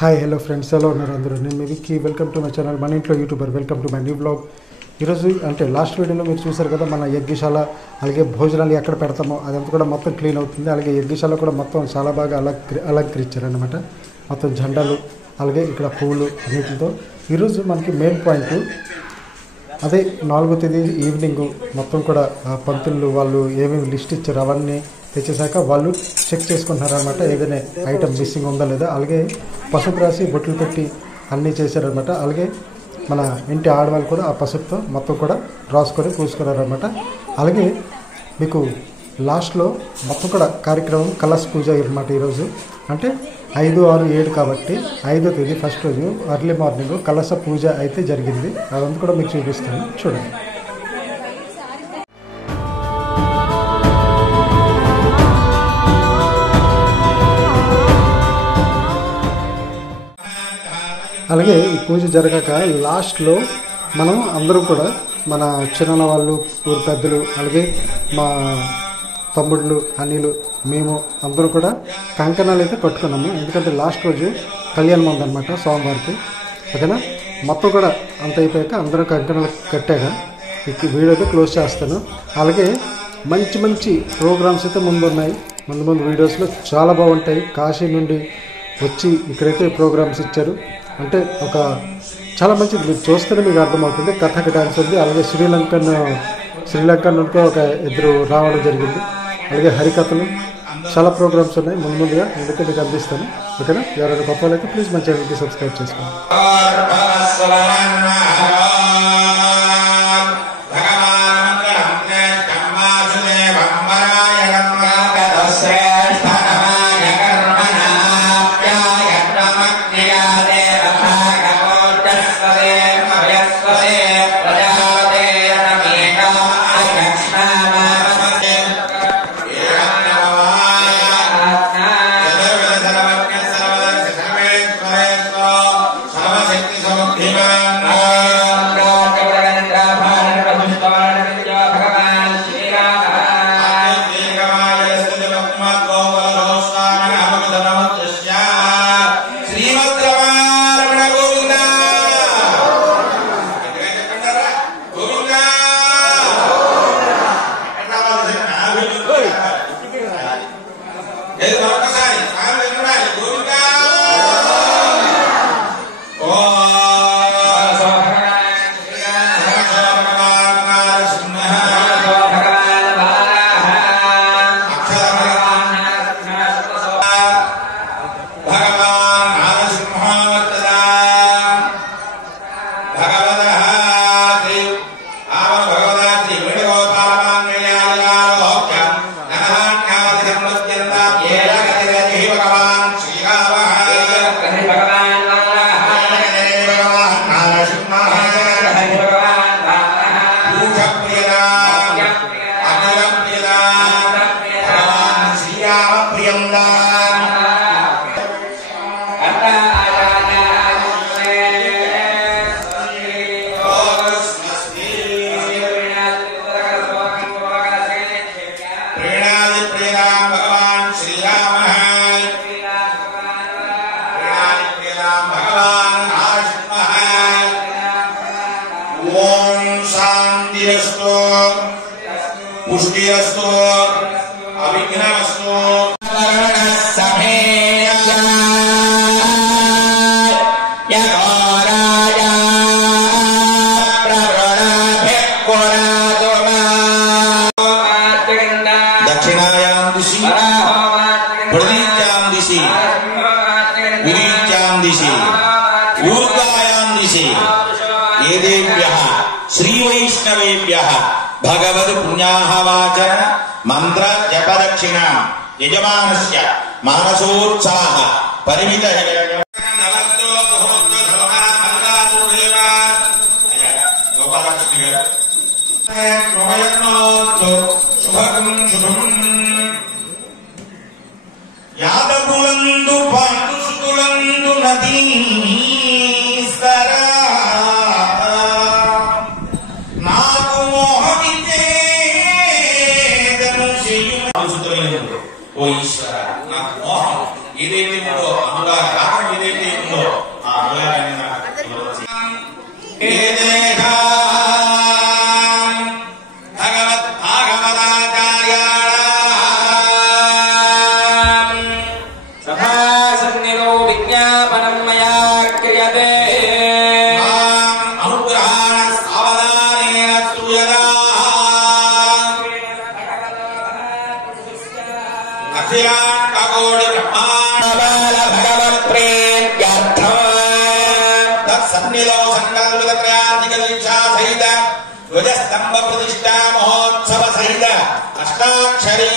Hi hello friends, ఎలా ఉన్నారు అందరూ? నేను మీ Vicky. Welcome to my channel మన ఇంట్లో YouTuber. Welcome to my new blog. ఈరోజు అంటే లాస్ట్ వీడియోలో మీరు చూసారు కదా, మన యజ్ఞశాల అలాగే భోజనాలు ఎక్కడ పెడతామో అదంతా కూడా మొత్తం క్లీన్ అవుతుంది. అలాగే యజ్ఞశాల కూడా మొత్తం చాలా బాగా అలంకరించారనమాట. మొత్తం జెండాలు అలాగే ఇక్కడ పువ్వులు అన్నిటితో. ఈరోజు మనకి మెయిన్ పాయింట్ అదే 4వ తేదీ ఈవినింగ్ మొత్తం కూడా పంతులు వాళ్ళు ఏమేమి లిస్ట్ ఇచ్చారు అవన్నీ తెచ్చేసాక వాళ్ళు చెక్ చేసుకుంటున్నారనమాట. ఏదైనా ఐటమ్ మిస్సింగ్ ఉందా లేదా. అలాగే పసుపు రాసి బొట్లు పెట్టి అన్నీ చేశారనమాట. అలాగే మన ఇంటి ఆడవాళ్ళు కూడా ఆ పసుపుతో మొత్తం కూడా రాసుకొని పూసుకున్నారనమాట. అలాగే మీకు లాస్ట్లో మొత్తం కూడా కార్యక్రమం కలశ పూజ అనమాట. ఈరోజు అంటే 5, 6, 7 కాబట్టి 5వ తేదీ ఫస్ట్ రోజు ఎర్లీ మార్నింగ్ కలశ పూజ అయితే జరిగింది. అదంతా కూడా మీకు చూపిస్తాను, చూడండి. అలాగే ఈ పూజ జరగాక లాస్ట్లో మనం అందరూ కూడా మన చిన్న వాళ్ళు, ఊరు పెద్దలు, అలాగే మా తమ్ముళ్ళు, అన్నీలు, మేము అందరూ కూడా కంకణాలు అయితే కట్టుకున్నాము. ఎందుకంటే లాస్ట్ రోజు కళ్యాణం ఉందన్నమాట సోమవారికి. ఓకేనా, మొత్తం కూడా అంత అయిపోయాక అందరూ కంకణాలు కట్టాక ఈ వీడియో అయితే క్లోజ్ చేస్తాను. అలాగే మంచి మంచి ప్రోగ్రామ్స్ అయితే ముందున్నాయి. ముందు వీడియోస్లో చాలా బాగుంటాయి. కాశీ నుండి వచ్చి ఇక్కడైతే ప్రోగ్రామ్స్ ఇచ్చారు. అంటే ఒక చాలా మంచిది, మీరు చూస్తేనే మీకు అర్థమవుతుంది. కథక్ డ్యాన్స్ ఉంది. అలాగే శ్రీలంక నుండి ఒక 2 రావడం జరిగింది. అలాగే హరికథలు, చాలా ప్రోగ్రామ్స్ ఉన్నాయి. ముందుగా ఎందుకంటే మీకు అందిస్తాను. ఓకేనా, ఎవరైనా కొత్త వాళ్ళైతే ప్లీజ్ మన ఛానల్కి సబ్స్క్రైబ్ చేసుకోండి. पुष्टिरस्तु अभिघ्नमस्तु दक्षिणायां दिशि प्रदीप्यां दिशि विरीच्यां दिशि ऊर्ध्वायां दिशि एतेभ्यः श्रीवैष्णवेभ्यः भगवद पुण्याहवाचन मंत्र जपदक्षिण यजमानस्य मानसोत्साह परिमित यादपुलंदु पांडुसुतुलंदु नदी ఓ ఈశ్వర నాకు మోహం ఏదైతే ఉందో అందులో రాగం ఏదైతే ఉందో ध्वजस्तंभ प्रतिष्ठा महोत्सव सहित अष्टाक्षरी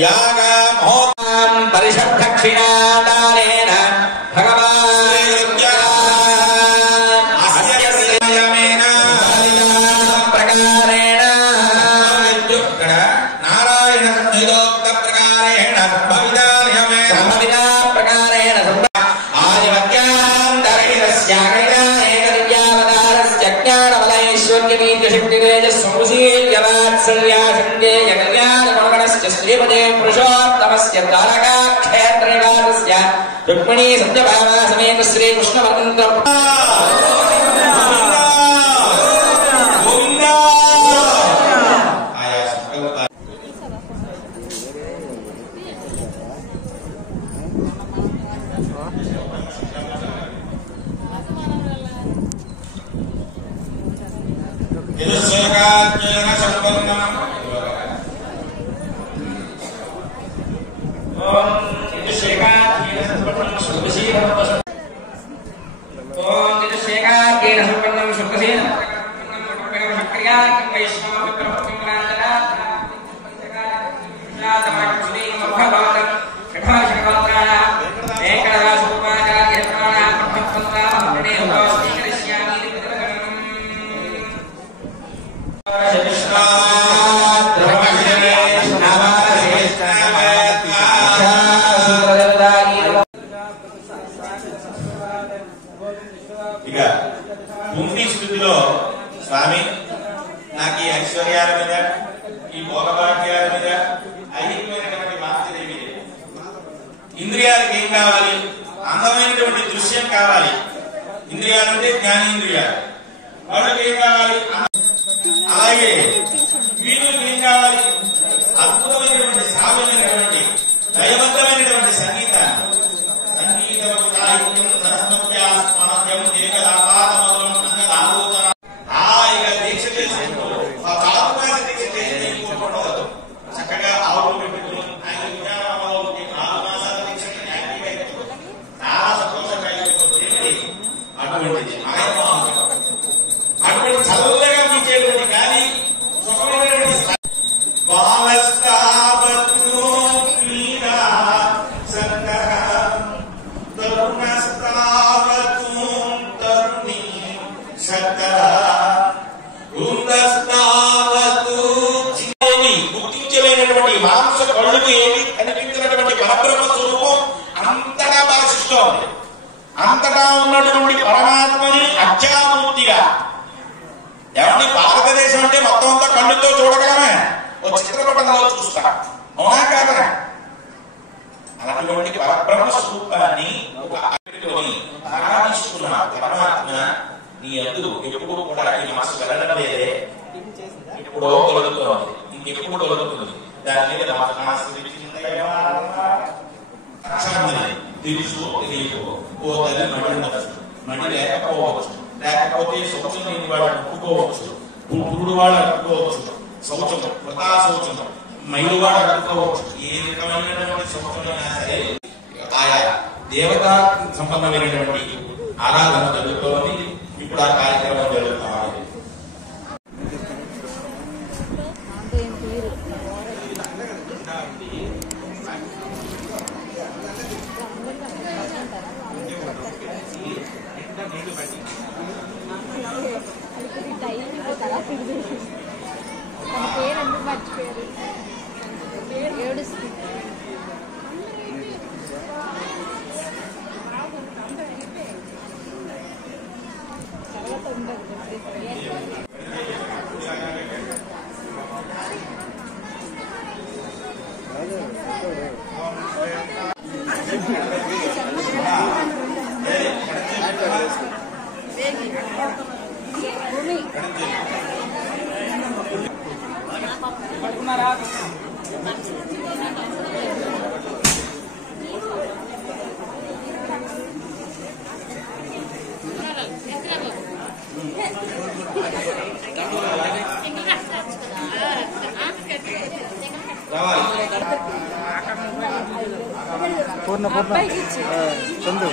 याग महोत्सव परिषद दक्षिणादानेन भगवान् प्रकारेण नारायण संहितोक्त प्रकारेण संभविता प्रकारेण पुरुषोत्तमस्य द्वारका क्षेत्रनिवासस्य रुक्मिणी सत्यभामा समेत श्री कृष्ण स्वामी नाकी ऐश्वर्याल మీద ఈ భోగభాగ్యాల మీద ఐహికమైనటువంటి మాత్రమే ఇంద్రియాలకు ఏం కావాలి అందమైనటువంటి దృశ్యం కావాలి ఇంద్రియాలు అంటే జ్ఞానేంద్రియాలు వాళ్ళకి ఏం కావాలి అలాగే వీళ్ళకి ఏం కావాలి అద్భుతమైనటువంటి సాగులైనటువంటి దైవవంతమైనటువంటి సంగీతాన్ని సంగీతం సాహిత్యం సరస్వత్యాస్మరణ్యం ఏకదాపాదమధురం అన్నదాభూతన ఇక దీక్ష చేసుకుంటూ ఆ కాపుకాశ దీక్ష చేసి చక్కగా ఆవులు పెట్టుకుని ఆయన విజ్ఞానంలోకి 4 మాసాల దీక్షకి యాక్టివ్ చాలా సంతోషంగా అటువంటిది అటువంటి చల్లగా ఉంచేటువంటి కానీ సుఖమైనటువంటి గుర్తించలేనటువంటి మాంస కళ్ళకు ఏమి కనిపించినటువంటి పరబ్రహ్మ స్వరూపం అంతటా భాషిస్తోంది. అంతటా ఉన్నటువంటి పరమాత్మని అత్యామూర్తిగా ఎవరిని భారతదేశం అంటే మొత్తం అంతా కళ్ళుతో చూడగలమే ఓ చిత్రపటంలో చూస్తా అవునా కాదా? అలాంటి పరబ్రహ్మ స్వరూపాన్ని ఒక ఆరాధిస్తున్న పరమాత్మ నీ ఎదురు ఎప్పుడు కూడా ఈ మనసు వెళ్ళడం లేదే, ఎప్పుడో కలుగుతోంది, ఇంకెప్పుడు కలుగుతుంది. దాని మీద తెలుసు తెలియకో ఓ తల్లి మడి లేకపోవచ్చు, లేకపోతే శౌచం లేని వాడు అట్టుకోవచ్చు, పురుడు వాడు అట్టుకోవచ్చు, శౌచం వృతా శౌచం మైలు వాడు అట్టుకోవచ్చు. ఏ రకమైనటువంటి శౌచమైనా సరే ఆయా దేవతా సంబంధమైనటువంటి ఆరాధన జరుగుతోంది. ఇప్పుడు ఆ కార్యక్రమం జరుగుతుంది. పూర్ణ పూర్ణ చందు